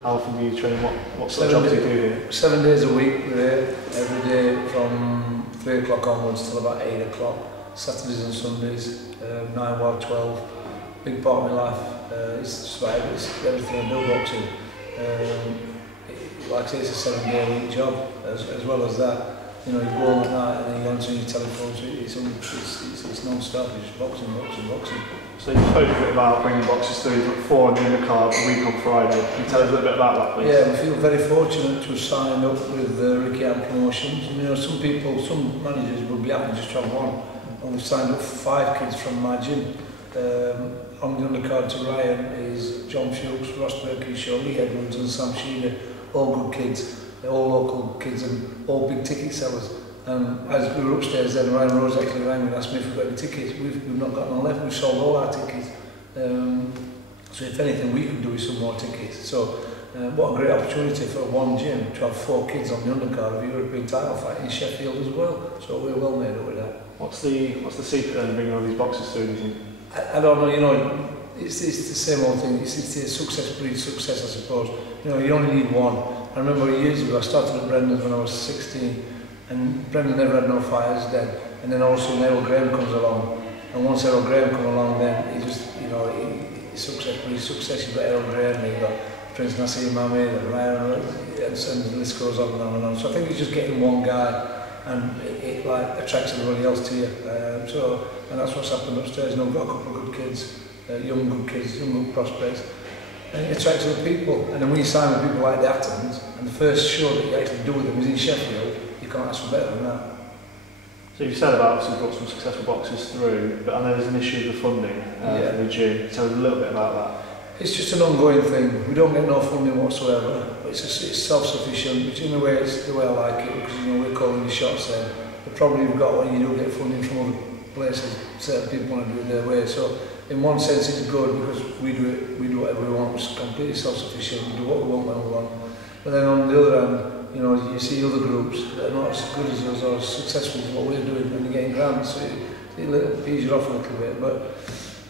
How often do you train? What sort of jobs do you do here? 7 days a week we're here, every day from 3 o'clock onwards till about 8 o'clock. Saturdays and Sundays, 9 while 12. Big part of my life. It's just about everything I do boxing. Like I say, it's a 7 day a week job. As well as that, you know, you go home at night and then you answer your telephone. So it's non-stop. It's just boxing. So you spoke a bit about bringing boxers through. You've got 4 on the undercard a week on Friday. Can you tell us a little bit about that, please? Yeah, we feel very fortunate to have signed up with Ricky and Promotions. And, you know, some managers will be happy just to have one. And we've signed up 5 kids from my gym. On the undercard to Ryan is John Fuchs, Ross Berkenshaw, Lee Edwards and Sam Sheeder. All good kids, all local kids and all big ticket sellers. As we were upstairs then, Ryan Rhodes actually rang me and asked me if we've got any tickets. We've not got none left, we've sold all our tickets. So if anything we could do with some more tickets. So what a great opportunity for one gym to have 4 kids on the undercard of a European title fight in Sheffield as well. So we're well made up with that. What's the secret then of bringing all these boxers through, do you think? I don't know, you know, it's the same old thing. It's the success breeds success, I suppose. You know, you only need one. I remember years ago, I started at Brendan's when I was 16, and Brendan never had no fighters then. And then also Errol Graham comes along, and once Errol Graham comes along, then he just, you know, success breeds success. You've got Errol Graham, you've got Prince Nasir Mohammed, and Ryan, and the list goes on and on and on. So I think it's just getting one guy, and it like attracts everybody else to you. And that's what's happened upstairs. You know, we've got a couple of good kids, young good prospects. And it attracts other people. And then when you sign with people like the Attons, and the first show that you actually do with them is in Sheffield, you can't ask for better than that. So you said about obviously brought some successful boxers through, but I know there's an issue with funding for the gym. Tell us a little bit about that. It's just an ongoing thing. We don't get no funding whatsoever. It's self-sufficient, which in a way it's the way I like it, because you know we're calling the shots then. The problem you've got when you do get funding from other places, certain people want to do it their way. So in one sense it's good because we do whatever we want, it's completely self-sufficient, we do what we want when we want. But then on the other hand, you know, you see other groups that are not as good as us or as successful as what we're doing and you're getting grants, so it pees you off a little bit, but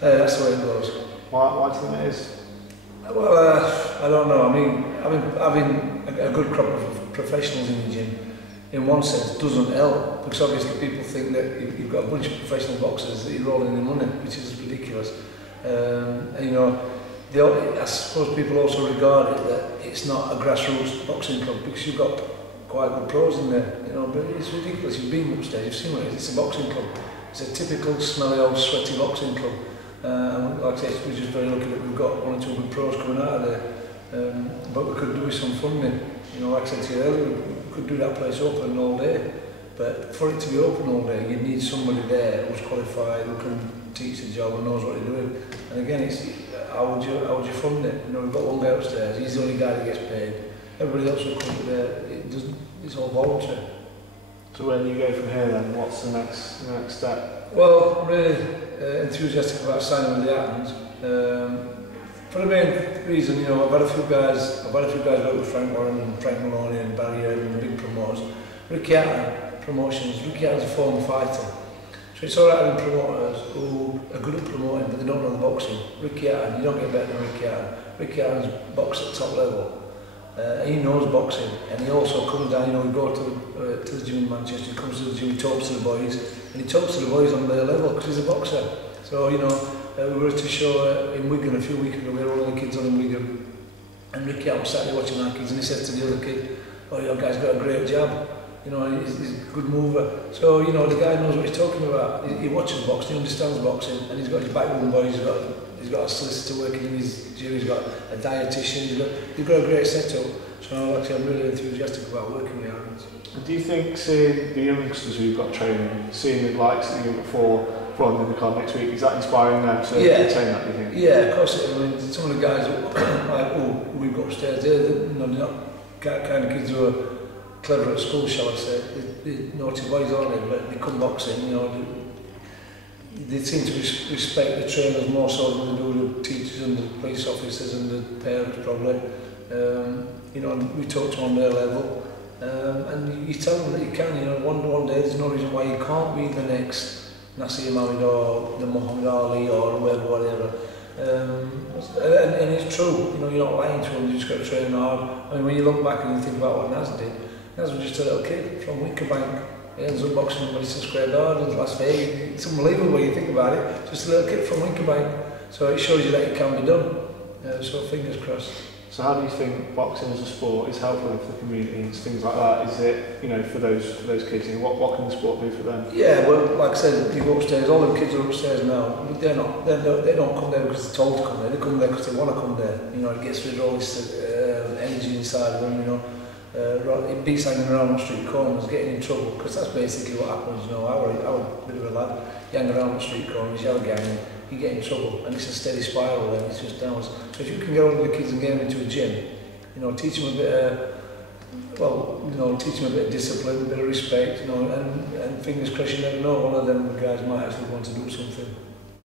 that's the way it goes. Why do you think it is? Well, I don't know. I mean, having a good crop of professionals in the gym, in one sense, doesn't help, because obviously people think that you've got a bunch of professional boxers that you're rolling in money, which is ridiculous. And you know, I suppose people also regard it that it's not a grassroots boxing club, because you've got quite good pros in there, you know, but it's ridiculous. You've been upstairs, you've seen what it is. It's a boxing club. It's a typical smelly old sweaty boxing club. And like I say, we're just very lucky that we've got 1 or 2 good pros coming out of there. But we could do with some funding. You know, like I said to you earlier, we could do that place open all day. But for it to be open all day, you need somebody there who's qualified, who can teach the job and knows what they're doing. And again, it's how would you fund it? You know, we've got one guy upstairs, he's the only guy that gets paid. Everybody else will come there, it's all voluntary. So where do you go from here then? What's the next step? Well, I'm really enthusiastic about signing with the Attons. For the main reason, you know, I've had a few guys work with Frank Warren and Frank Maloney and Barry and the big promoters. Ricky Atton Promotions. Ricky Atton's a former fighter. So it's alright having promoters who are good at promoting but they don't know the boxing. Ricky Atton, you don't get better than Ricky Atton. Ricky Atton's boxed at top level. He knows boxing, and he also comes down, you know, we go to the gym in Manchester, he comes to the gym, he talks to the boys, and he talks to the boys on their level because he's a boxer. So, you know, we were at a show in Wigan a few weeks ago, we were all the kids on in Wigan, and Ricky Atton was sat there watching our kids, and he said to the other kid, "Oh, your guy's got a great jab, you know, he's a good mover." So, you know, the guy knows what he's talking about. He watches boxing, he understands boxing, and he's got his backroom boys, he's got a solicitor working in his gym, he's got a dietitian, he's got a great setup. So actually I'm really enthusiastic about working with Attons. And do you think seeing the youngsters who've got training, seeing the likes that you've got for on the card next week, is that inspiring them to retain that, do you think? Yeah, of course it is. I mean, some of the guys like, we've got upstairs, they're not kind of kids who are clever at school, shall I say. They're naughty boys, aren't they? But they come boxing, you know, they seem to respect the trainers more so than they do the teachers and the police officers and the parents probably. You know, and we talk to them on their level, and you tell them that you can. You know, one day there's no reason why you can't be the next Nasir Mohammed or the Muhammad Ali or whoever, whatever. And it's true, you know, you're not lying to them, you just got to train hard. I mean, when you look back and you think about what Naz did, Naz was just a little kid from Winkerbank. He ends up boxing in Madison Square Garden, Las Vegas. It's unbelievable when you think about it. Just a little kid from Winkerbank. So it shows you that it can be done. So fingers crossed. So how do you think boxing as a sport is helpful for the community and things like that? Is it, you know, for those kids, you know, what can the sport do for them? Yeah, well, like I said, you go upstairs, all the kids are upstairs now. They don't come there because they're told to come there. They come there because they want to come there. You know, it gets rid of all this energy inside of them, you know. It beats hanging around the street corners, getting in trouble, because that's basically what happens, you know. I was a bit of a lad, you hang around the street corners, you have a gang, you get in trouble, and it's a steady spiral, and it's just downwards. So if you can get all the kids and get them into a gym, you know, teach them a bit teach them a bit of discipline, a bit of respect, you know, and fingers crossed, you never know, one of them guys might actually want to do something.